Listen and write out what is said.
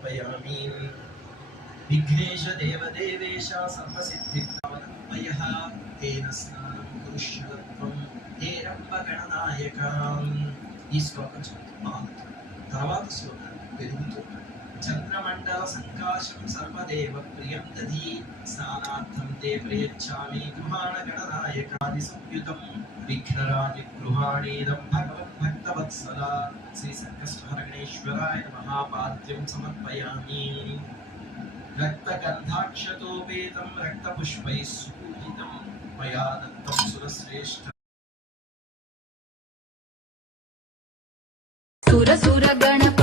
समर्पयामि। विघ्नेश देवदेवेश सर्वसिद्धिप्रदायः तेन स्नानं कुरुष्वत्वं हे రంభగణనాయక। ఈ శ్లోకం చదువుతాం. తర్వాత శ్లోకం పెరుగుతూ చంద్రమండల సంకాశం సర్వదేవ ప్రియం దధి స్నానార్థం తే ప్రయచ్చామి గృహాణ గణనాయకాది సంయుతం విఘ్నరాజ గృహాణీదం భగవద్భక్తవత్సల శ్రీ సంకష్టహరణేశ్వరాయ మహాపాద్యం సమర్పయామి। రక్తగంధాక్షతోపేతం రక్తపుష్పైః సుపూజితం మయా దత్తం సురశ్రేష్ఠ। సుర సుర గణప